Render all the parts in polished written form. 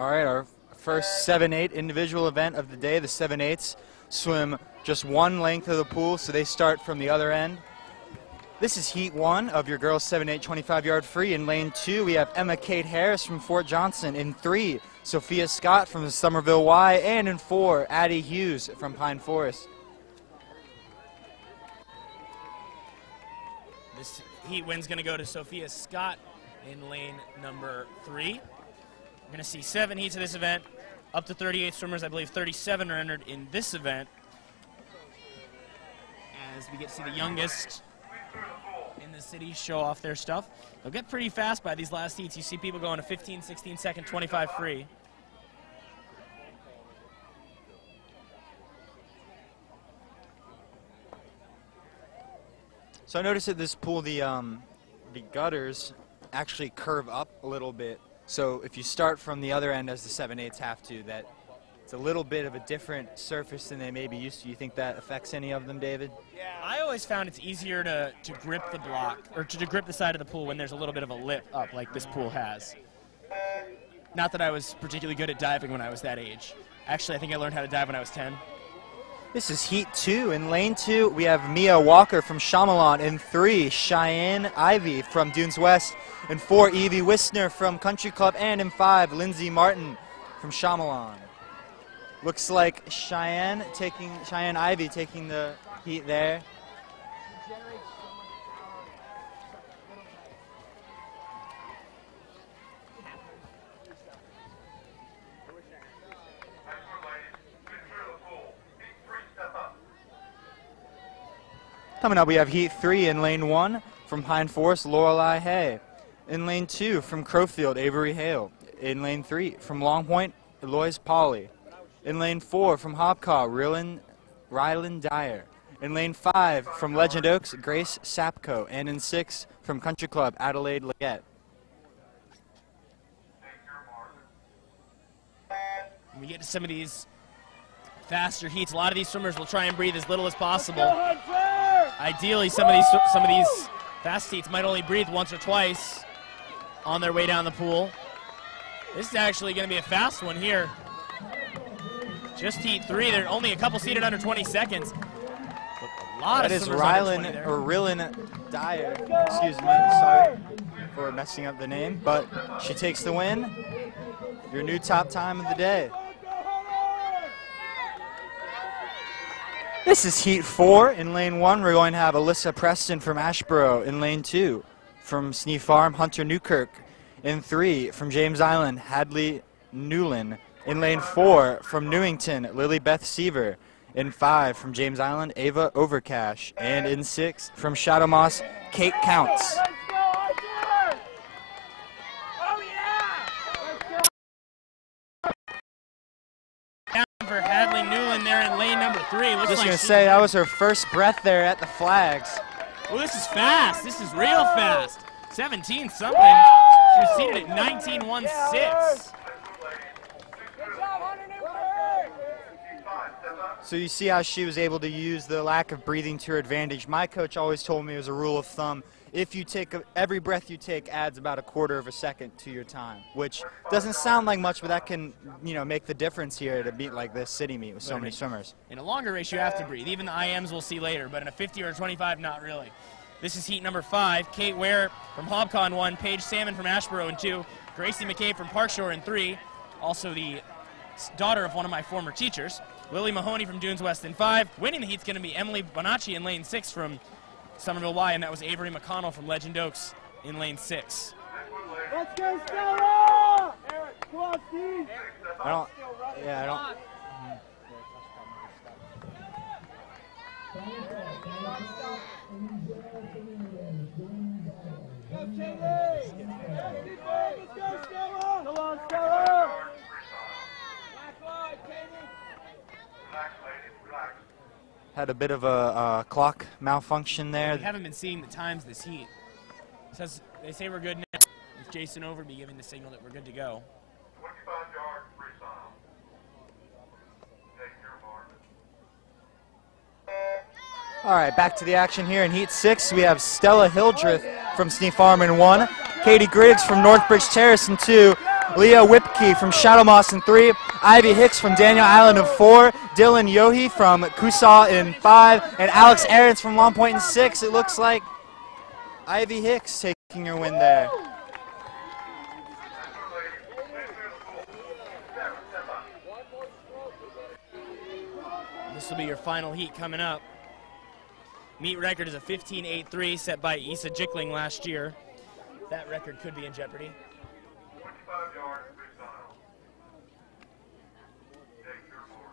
All right, our first 7-8 individual event of the day. The 7-8s swim just one length of the pool, so they start from the other end. This is heat 1 of your girls 7-8 25-yard free. In lane 2, we have Emma Kate Harris from Fort Johnson. In 3, Sophia Scott from Somerville Y. And in 4, Addie Hughes from Pine Forest. This heat win's going to go to Sophia Scott in lane number 3. We're going to see 7 heats of this event, up to 38 swimmers. I believe 37 are entered in this event. As we get to see the youngest in the city show off their stuff. They'll get pretty fast by these last heats. You see people going to 15, 16 second, 25 free. So I noticed at this pool the gutters actually curve up a little bit. So if you start from the other end as the 7-8s have to, that it's a little bit of a different surface than they may be used to. You think that affects any of them, David? Yeah, I always found it's easier to grip the block, or to grip the side of the pool when there's a little bit of a lip up like this pool has. Not that I was particularly good at diving when I was that age. Actually, I think I learned how to dive when I was 10. This is heat 2. In lane 2, we have Mia Walker from Chamelon. In 3, Cheyenne Ivy from Dunes West. In 4, Evie Wisner from Country Club. And in 5, Lindsay Martin from Chamelon. Looks like Cheyenne Ivy taking the heat there. Coming up, we have heat 3 in lane 1 from Pine Forest, Lorelei Hay. In lane 2 from Crowfield, Avery Hale. In lane 3 from Long Point, Eloise Pauley. In lane 4 from Hobcaw, Ryland Dyer. In lane 5 from Legend Oaks, Grace Sapko. And in 6 from Country Club, Adelaide Leggett. When we get to some of these faster heats, a lot of these swimmers will try and breathe as little as possible. Ideally, some of these fast heats might only breathe once or twice on their way down the pool. This is actually going to be a fast one here. Just heat 3. They're only a couple seated under 20 seconds. A lot that of is Rylan Dyer. Excuse me, sorry for messing up the name, but she takes the win. Your new top time of the day. This is heat 4. In lane 1, we're going to have Alyssa Preston from Ashboro. In lane 2, from Sneef Farm, Hunter Newkirk. In 3, from James Island, Hadley Newlin. In lane 4, from Newington, Lily Beth Seaver. In 5, from James Island, Ava Overcash. And in 6, from Shadow Moss, Kate Counts. For Hadley Newland there in lane number 3. Looks Just like going to say, that was her first breath there at the flags. Well, this is fast. This is real fast. 17 something. She was seated at 19.16. So you see how she was able to use the lack of breathing to her advantage. My coach always told me it was a rule of thumb. If you take every breath you take adds about a quarter of a second to your time, which doesn't sound like much, but that can, make the difference here to beat like this city meet with so many swimmers. In a longer race, you have to breathe. Even the IMs we'll see later, but in a 50 or a 25, not really. This is heat number 5. Kate Ware from Hobcaw in 1, Paige Salmon from Ashboro in 2, Gracie McCabe from Parkshore in 3, also the daughter of one of my former teachers, Lily Mahoney from Dunes West in 5. Winning the heat's going to be Emily Bonacci in lane 6 from Somerville Y, and that was Avery McConnell from Legend Oaks in lane 6. Let's go, Stella! Eric, come on, Steve! I don't. Go, Chile! Let's go, Stella! Come on, Stella! Had a bit of a clock malfunction there. We haven't been seeing the times this heat. They say we're good now. With Jason Overby giving the signal that we're good to go. 25-yard freestyle. Take your mark. All right, back to the action here in heat 6. We have Stella Hildreth from Sneef Farm in 1, Katie Griggs from Northbridge Terrace in 2, Leah Whipke from Shadow Moss in 3, Ivy Hicks from Daniel Island in 4, Dylan Yohe from Coosaw in 5, and Alex Aarons from Long Point in 6. It looks like Ivy Hicks taking her win there. This will be your final heat coming up. Meet record is a 15.83 set by Issa Jickling last year. That record could be in jeopardy. 25 yards freestyle. Take your four.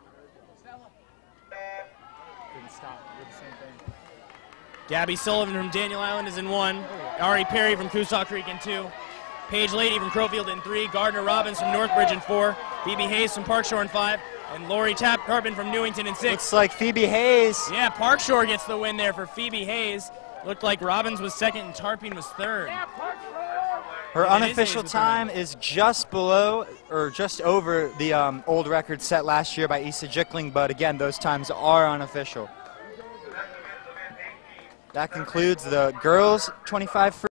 Didn't stop. Did the same thing. Gabby Sullivan from Daniel Island is in 1. Ari Perry from Coosaw Creek in 2. Paige Lady from Crowfield in 3. Gardner Robbins from Northbridge in 4. Phoebe Hayes from Parkshore in 5. And Lori Tarpin from Newington in 6. Looks like Phoebe Hayes. Yeah, Parkshore gets the win there for Phoebe Hayes. Looked like Robbins was 2nd and Tarpin was 3rd. Her And it is unofficial Hayes with the time win. is just below, or just over the old record set last year by Issa Jickling, but again, those times are unofficial. That concludes the girls 25 free.